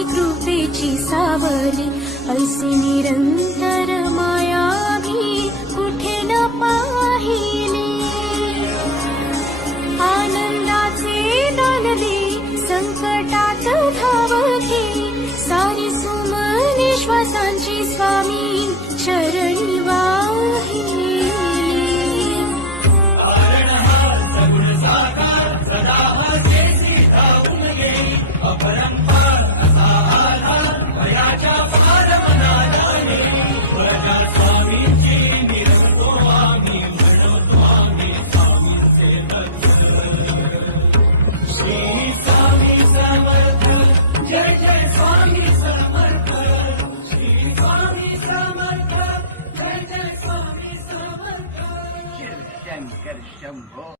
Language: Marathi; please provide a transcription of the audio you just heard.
स्वामी कृपेची सावली, ऐसी निरंतर माया मी कुठे न पाहिली. आनंदाचे दान दे, संकटात धावते, सारी सुमने श्वासांची स्वामी चरणी वाहिली. शंकर शंभो.